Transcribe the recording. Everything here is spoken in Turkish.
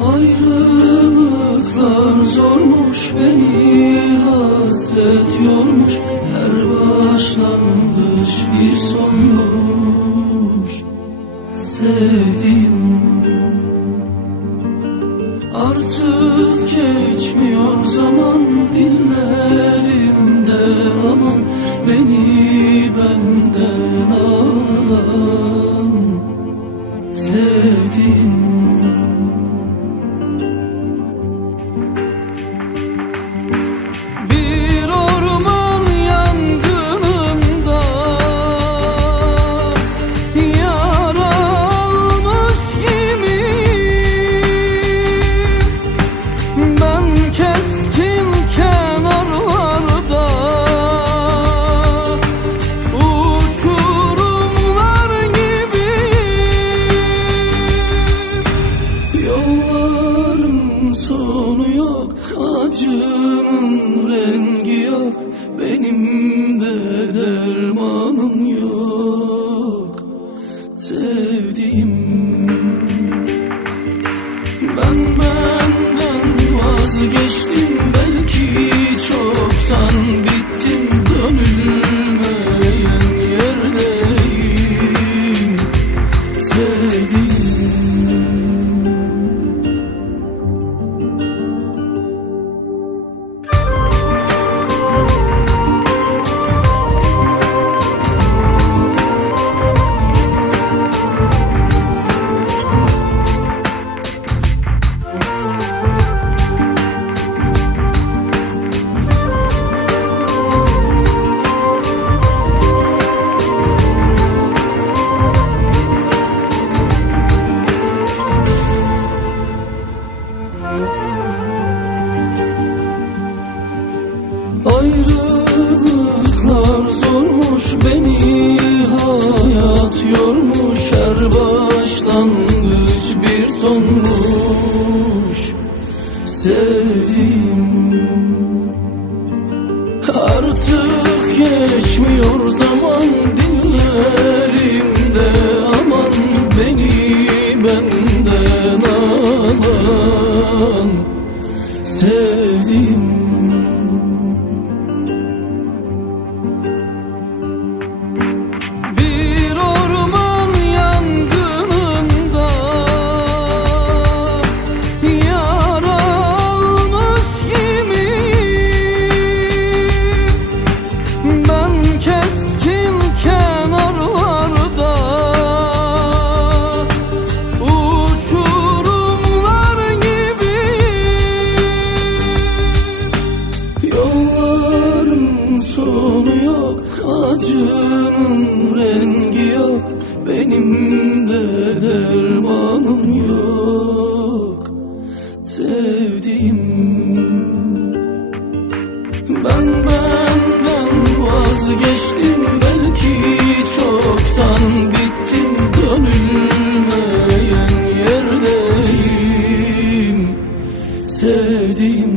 Ayrılıklar zormuş beni hasret yormuş. Her başlangıç bir sonmuş Sevdiğim Artık geçmiyor zaman. Dillerimde aman. Beni Acının rengi yok Benim de dermanım yok. Sevdiğim beni hayat yormuş Her başlangıç bir sonmuş. Sevdim Artık geçmiyor zaman dinlerimde Aman beni benden alan Sevdim Acının rengi yok Benim de dermanım yok. Sevdiğim Ben benden vazgeçtim Belki çoktan bittim. Dönülmeyen yerdeyim. Sevdiğim